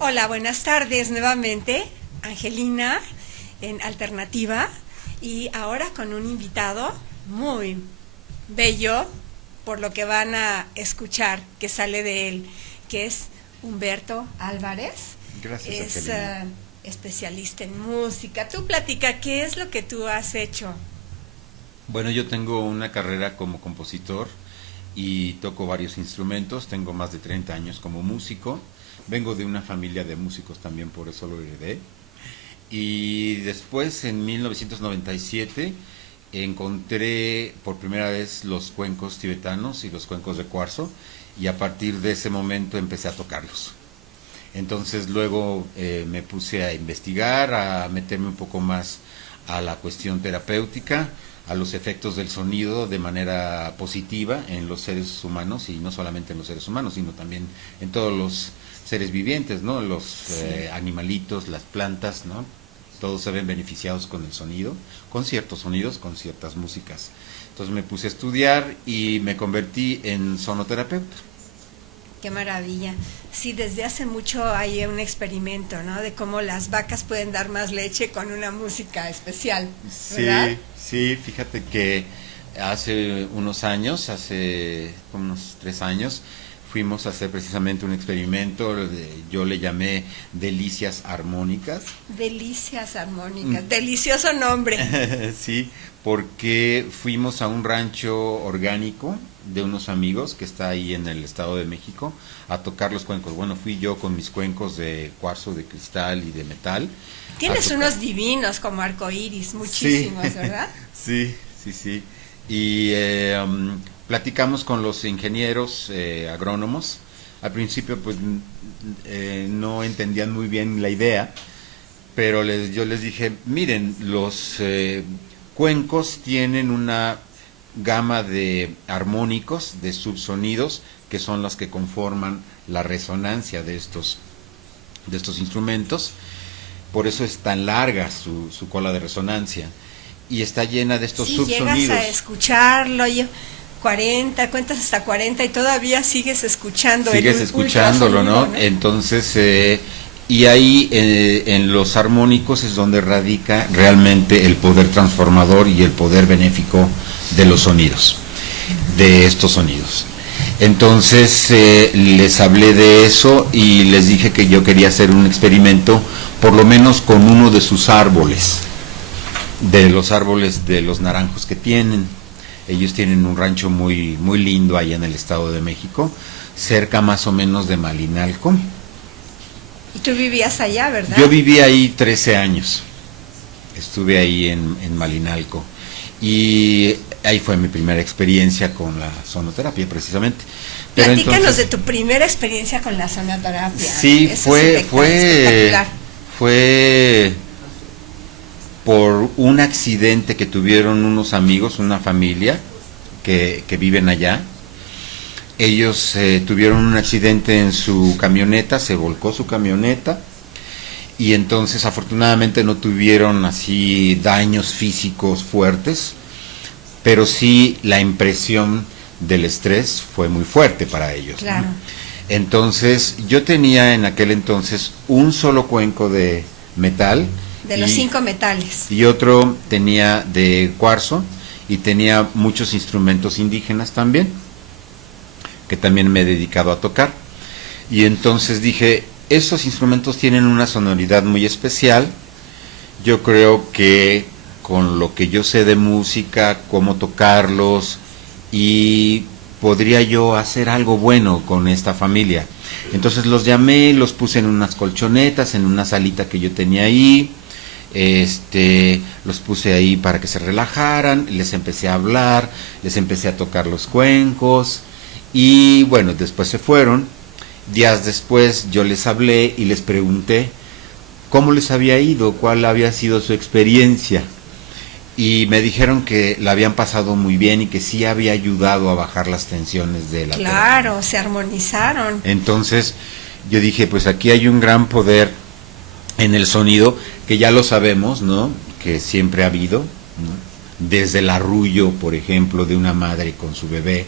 Hola, buenas tardes nuevamente, Angelina en Alternativa y ahora con un invitado muy bello por lo que van a escuchar que sale de él, que es Humberto Álvarez. Gracias, Es Angelina. especialista en música. Tú platica, ¿qué es lo que tú has hecho? Bueno, yo tengo una carrera como compositor y toco varios instrumentos. Tengo más de 30 años como músico. Vengo de una familia de músicos también, por eso lo heredé. Y después, en 1997, encontré por primera vez los cuencos tibetanos y los cuencos de cuarzo, y a partir de ese momento empecé a tocarlos. Entonces luego me puse a investigar, a meterme un poco más a la cuestión terapéutica, a los efectos del sonido de manera positiva en los seres humanos, y no solamente en los seres humanos, sino también en todos los seres vivientes, ¿no? Los animalitos, las plantas, ¿no? Todos se ven beneficiados con el sonido, con ciertos sonidos, con ciertas músicas. Entonces me puse a estudiar y me convertí en sonoterapeuta. Qué maravilla. Sí, desde hace mucho hay un experimento, ¿no? De cómo las vacas pueden dar más leche con una música especial, ¿verdad? Sí, sí, fíjate que hace unos años, hace como unos 3 años, fuimos a hacer precisamente un experimento, yo le llamé delicias armónicas. Delicias armónicas, delicioso nombre. Sí, porque fuimos a un rancho orgánico de unos amigos que está ahí en el Estado de México a tocar los cuencos. Bueno, fui yo con mis cuencos de cuarzo, de cristal y de metal a Tienes tocar. unos divinos como arcoíris, Sí, muchísimos, ¿verdad? sí, sí, sí. Y platicamos con los ingenieros agrónomos. Al principio, pues, no entendían muy bien la idea, pero yo les dije, miren, los cuencos tienen una gama de armónicos, de subsonidos, que son los que conforman la resonancia de estos instrumentos. Por eso es tan larga su cola de resonancia y está llena de estos Sí, llegas subsonidos. a escucharlo, 40, cuentas hasta 40 y todavía sigues escuchando Sigues el escuchándolo, ultrasonido, ¿no? ¿no? Entonces, y ahí en los armónicos es donde radica realmente el poder transformador y el poder benéfico de los sonidos, de estos sonidos. Entonces les hablé de eso y les dije que yo quería hacer un experimento, por lo menos con uno de sus árboles, de los árboles de los naranjos que tienen. Ellos tienen un rancho muy, muy lindo allá en el Estado de México, cerca más o menos de Malinalco. Y tú vivías allá, ¿verdad? Yo viví ahí 13 años, estuve ahí en Malinalco, y ahí fue mi primera experiencia con la sonoterapia precisamente. Pero Platícanos entonces, de tu primera experiencia con la sonoterapia. sí, Eso es espectacular. fue por un accidente que tuvieron unos amigos, una familia que viven allá. Ellos tuvieron un accidente en su camioneta, se volcó su camioneta, y entonces afortunadamente no tuvieron así daños físicos fuertes, pero sí la impresión del estrés fue muy fuerte para ellos, ¿no? Claro. Entonces yo tenía en aquel entonces un solo cuenco de metal De los 5 metales. y otro tenía de cuarzo, y tenía muchos instrumentos indígenas también, que también me he dedicado a tocar. Y entonces dije, estos instrumentos tienen una sonoridad muy especial. Yo creo que con lo que yo sé de música, cómo tocarlos, y podría yo hacer algo bueno con esta familia. Entonces los llamé, los puse en unas colchonetas, en una salita que yo tenía ahí. Los puse ahí para que se relajaran, les empecé a hablar, les empecé a tocar los cuencos, y bueno, después se fueron. Días después yo les hablé y les pregunté cómo les había ido, cuál había sido su experiencia, y me dijeron que la habían pasado muy bien y que sí había ayudado a bajar las tensiones de la terapia. Claro, se armonizaron. Entonces yo dije, pues aquí hay un gran poder en el sonido, que ya lo sabemos, ¿no? Que siempre ha habido, ¿no? Desde el arrullo, por ejemplo, de una madre con su bebé,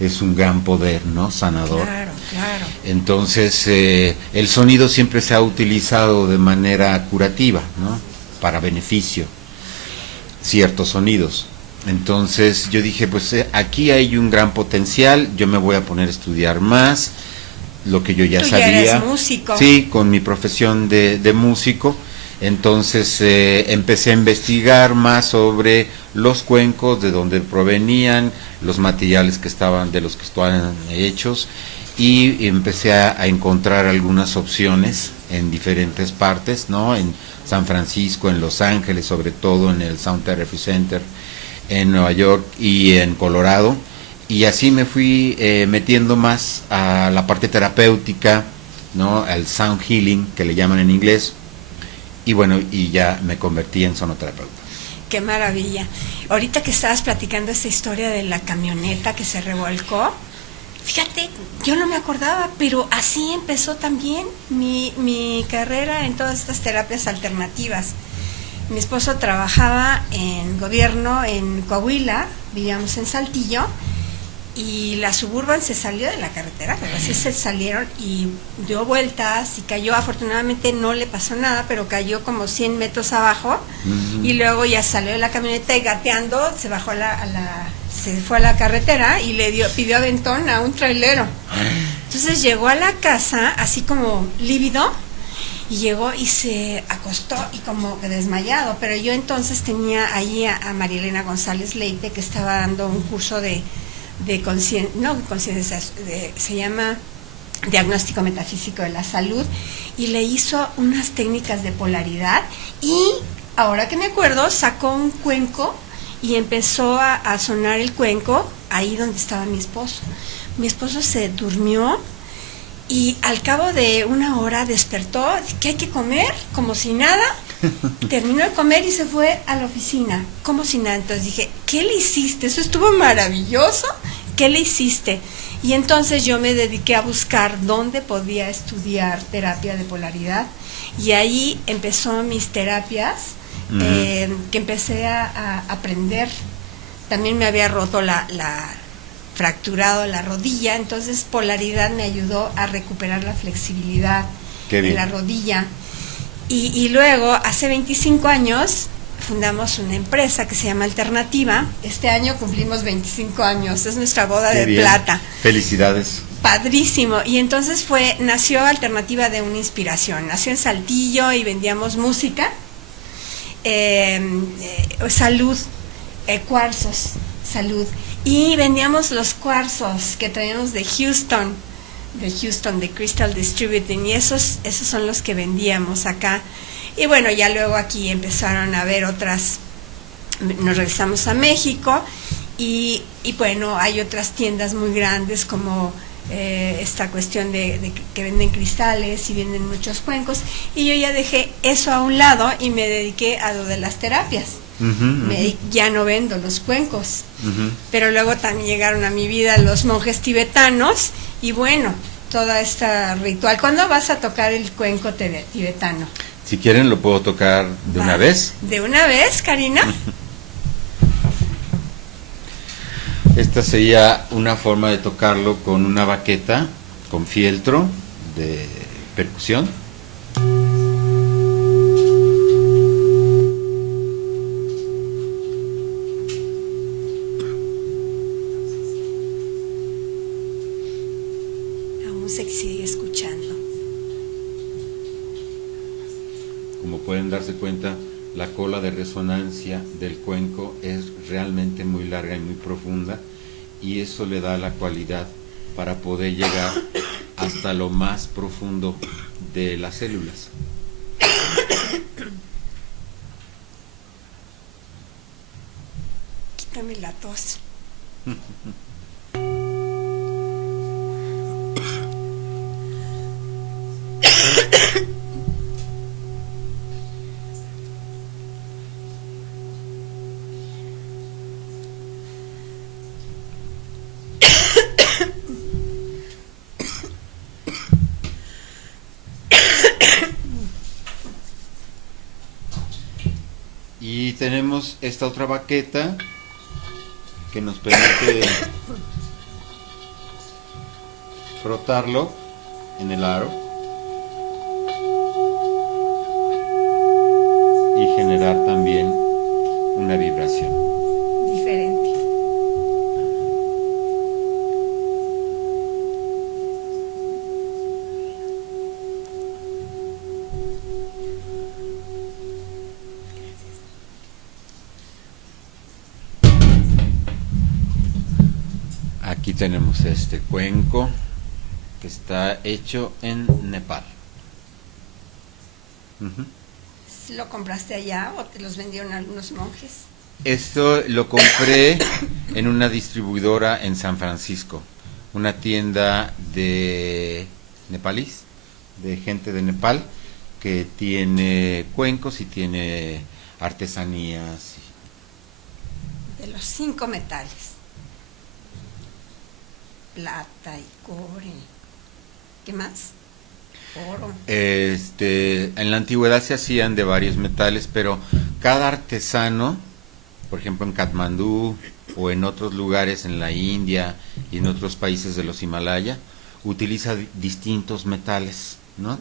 es un gran poder, ¿no? Sanador. Claro, claro. Entonces, el sonido siempre se ha utilizado de manera curativa, ¿no? Para beneficio, ciertos sonidos. Entonces yo dije, pues aquí hay un gran potencial, yo me voy a poner a estudiar más, lo que yo ya Tú sabía. Ya eres músico. Sí, con mi profesión de músico. Entonces empecé a investigar más sobre los cuencos, de dónde provenían, los materiales que estaban, de los que estaban hechos, y empecé a encontrar algunas opciones en diferentes partes, ¿no? En San Francisco, en Los Ángeles, sobre todo en el Sound Therapy Center, en Nueva York y en Colorado, y así me fui metiendo más a la parte terapéutica, ¿no? Al sound healing, que le llaman en inglés, y bueno, y ya me convertí en sonoterapeuta. Qué maravilla. Ahorita que estabas platicando esta historia de la camioneta que se revolcó, fíjate, yo no me acordaba, pero así empezó también mi carrera en todas estas terapias alternativas. Mi esposo trabajaba en gobierno en Coahuila, vivíamos en Saltillo, y la Suburban se salió de la carretera, pero así se salieron y dio vueltas y cayó. Afortunadamente no le pasó nada, pero cayó como 100 metros abajo. Y luego ya salió de la camioneta y gateando se bajó se fue a la carretera y pidió aventón a un trailero. Entonces llegó a la casa así como lívido, y llegó y se acostó y como que desmayado. Pero yo entonces tenía ahí a María Elena González Leite, que estaba dando un curso de conciencia, se llama Diagnóstico Metafísico de la Salud, y le hizo unas técnicas de polaridad, y ahora que me acuerdo sacó un cuenco y empezó a sonar el cuenco ahí donde estaba mi esposo. Mi esposo se durmió y al cabo de una hora despertó, que hay que comer, como si nada. Terminó de comer y se fue a la oficina, como si nada. Entonces dije, ¿qué le hiciste? Eso estuvo maravilloso. ¿Qué le hiciste? Y entonces yo me dediqué a buscar dónde podía estudiar terapia de polaridad, y ahí empezó mis terapias, que empecé a aprender. También me había roto fracturado la rodilla, entonces polaridad me ayudó a recuperar la flexibilidad de la rodilla. Y luego, hace 25 años, fundamos una empresa que se llama Alternativa. Este año cumplimos 25 años, es nuestra boda de plata. Felicidades. Padrísimo. Y entonces nació Alternativa de una inspiración. Nació en Saltillo y vendíamos música, salud, cuarzos, salud. Y vendíamos los cuarzos que traíamos de Houston, de Crystal Distributing, y esos son los que vendíamos acá. Y bueno, ya luego aquí empezaron a haber otras, nos regresamos a México, y bueno, hay otras tiendas muy grandes como esta cuestión de que venden cristales y venden muchos cuencos, y yo ya dejé eso a un lado y me dediqué a lo de las terapias. Ya no vendo los cuencos, pero luego también llegaron a mi vida los monjes tibetanos, y bueno, toda esta ritual. ¿Cuándo vas a tocar el cuenco tibetano? Si quieren lo puedo tocar de una vez. ¿De una vez, Karina? Esta sería una forma de tocarlo con una baqueta, con fieltro de percusión. Aún se sigue escuchando. Como pueden darse cuenta, la cola de resonancia del cuenco es realmente muy larga y muy profunda, y eso le da la cualidad para poder llegar hasta lo más profundo de las células. Quítame la tos. Y tenemos esta otra baqueta que nos permite frotarlo en el aro y generar también una vibración. Diferente. Aquí tenemos este cuenco que está hecho en Nepal. ¿Lo compraste allá o te los vendieron algunos monjes? Esto lo compré en una distribuidora en San Francisco, una tienda de nepalíes, de gente de Nepal, que tiene cuencos y tiene artesanías. De los 5 metales. Plata y cobre. ¿Qué más? Oro. En la antigüedad se hacían de varios metales, pero cada artesano, por ejemplo en Katmandú o en otros lugares en la India y en otros países de los Himalaya, utiliza distintos metales, ¿no?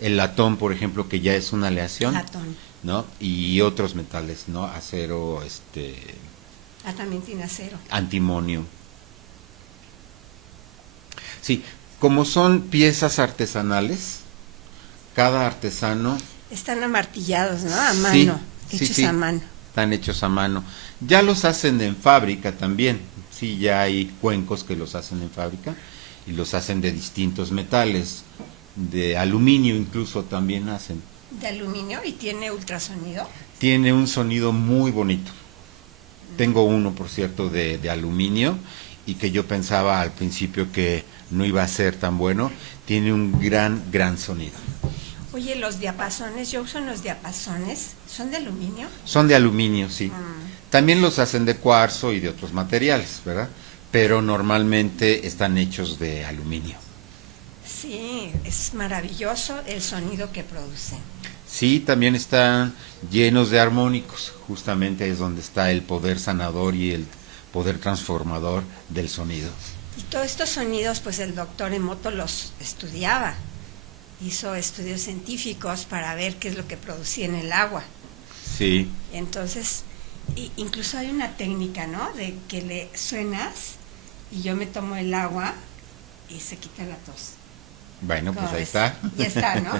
El latón, por ejemplo, que ya es una aleación, Latón. ¿no? Y otros metales, ¿no? Acero, También tiene acero. antimonio. Sí, como son piezas artesanales, cada artesano... Están amartillados, ¿no? A Sí, mano, sí, hechos sí, a mano. están hechos a mano. Ya los hacen en fábrica también. Sí, ya hay cuencos que los hacen en fábrica y los hacen de distintos metales, de aluminio incluso también hacen. De aluminio y tiene ultrasonido. Tiene un sonido muy bonito. Tengo uno, por cierto, de aluminio y que yo pensaba al principio que no iba a ser tan bueno. Tiene un gran sonido. Oye, los diapasones, yo uso los diapasones, ¿son de aluminio? Son de aluminio, sí. También los hacen de cuarzo y de otros materiales, ¿verdad? Pero normalmente están hechos de aluminio. Sí, es maravilloso el sonido que producen. Sí, también están llenos de armónicos. Justamente es donde está el poder sanador y el poder transformador del sonido. Y todos estos sonidos, pues el doctor Emoto los estudiaba. Hizo estudios científicos para ver qué es lo que producía en el agua. Sí. Entonces, incluso hay una técnica, ¿no? De que le suenas y yo me tomo el agua y se quita la tos. Bueno, pues ahí ves? está. Ya está, ¿no?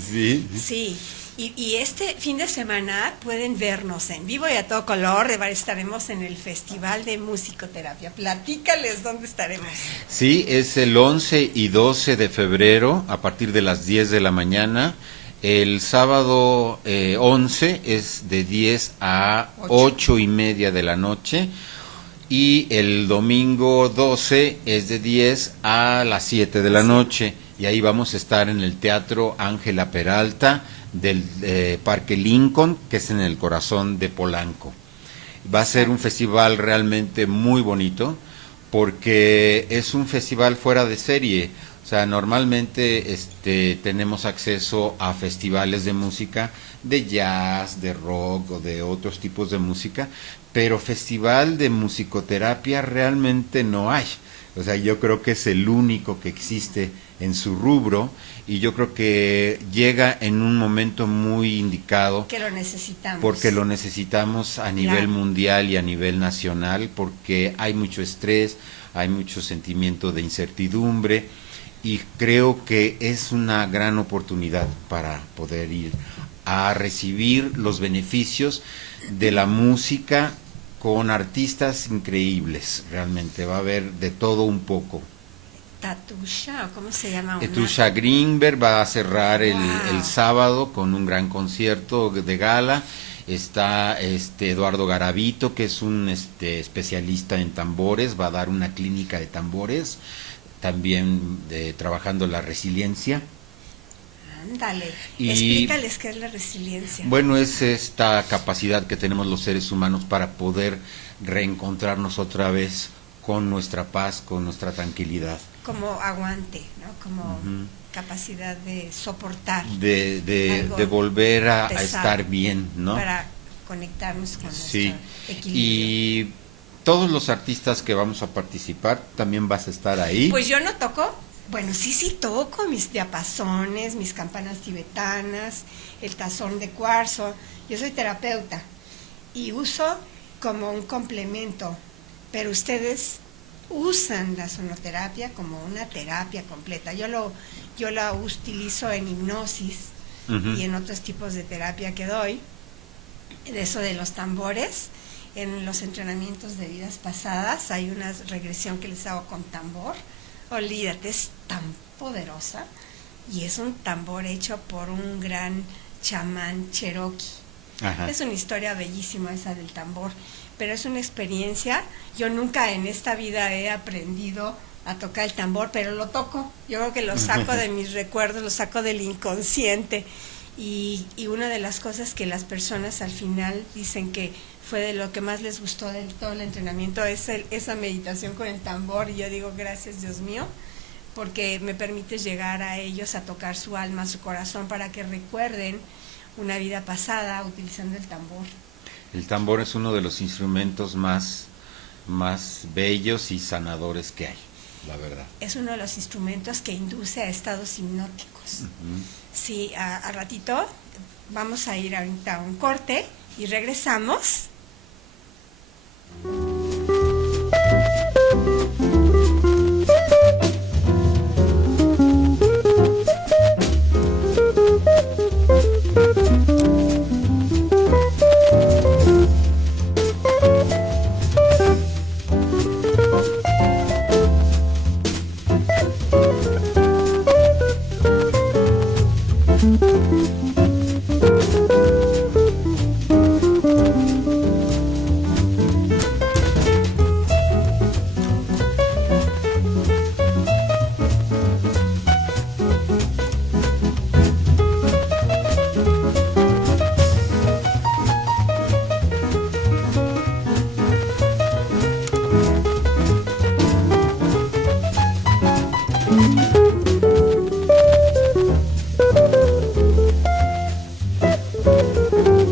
Sí. Sí. Y este fin de semana pueden vernos en vivo y a todo color. Estaremos en el Festival de Musicoterapia. Platícales dónde estaremos. Sí, es el 11 y 12 de febrero a partir de las 10 de la mañana. El sábado 11 es de 10 a 8:30 de la noche. Y el domingo 12 es de 10 a las 7 de la noche. Y ahí vamos a estar en el Teatro Ángela Peralta del Parque Lincoln, que es en el corazón de Polanco. Va a ser un festival realmente muy bonito, porque es un festival fuera de serie. O sea, normalmente tenemos acceso a festivales de música, de jazz, de rock o de otros tipos de música, pero festival de musicoterapia realmente no hay. O sea, yo creo que es el único que existe en su rubro y yo creo que llega en un momento muy indicado. Que lo necesitamos. Porque lo necesitamos a nivel mundial y a nivel nacional, porque hay mucho estrés, hay mucho sentimiento de incertidumbre y creo que es una gran oportunidad para poder ir a recibir los beneficios de la música con artistas increíbles. Realmente va a haber de todo un poco. Tatusha, ¿cómo se llama? Tatusha Greenberg va a cerrar el sábado con un gran concierto de gala. Está Eduardo Garavito, que es un especialista en tambores, va a dar una clínica de tambores, también trabajando la resiliencia. Ándale, explícales qué es la resiliencia. Bueno, es esta capacidad que tenemos los seres humanos para poder reencontrarnos otra vez con nuestra paz, con nuestra tranquilidad. Como aguante, ¿no? Como capacidad de soportar. De volver a estar bien, ¿no? Para conectarnos con nuestro equilibrio. Y todos los artistas que vamos a participar, también vas a estar ahí. Pues yo no toco, bueno, sí toco mis diapasones, mis campanas tibetanas, el tazón de cuarzo. Yo soy terapeuta y uso como un complemento, pero ustedes usan la sonoterapia como una terapia completa. Yo la utilizo en hipnosis y en otros tipos de terapia que doy, de eso de los tambores. En los entrenamientos de vidas pasadas hay una regresión que les hago con tambor. Olvídate, es tan poderosa y es un tambor hecho por un gran chamán cherokee. Ajá. Es una historia bellísima esa del tambor, pero es una experiencia. Yo nunca en esta vida he aprendido a tocar el tambor, pero lo toco. Yo creo que lo saco de mis recuerdos, lo saco del inconsciente. Y una de las cosas que las personas al final dicen que fue de lo que más les gustó de todo el entrenamiento es esa meditación con el tambor. Y yo digo, gracias Dios mío, porque me permites llegar a ellos, a tocar su alma, su corazón, para que recuerden una vida pasada utilizando el tambor. El tambor es uno de los instrumentos más bellos y sanadores que hay, la verdad. Es uno de los instrumentos que induce a estados hipnóticos. Sí, a ratito vamos a ir ahorita a un corte y regresamos.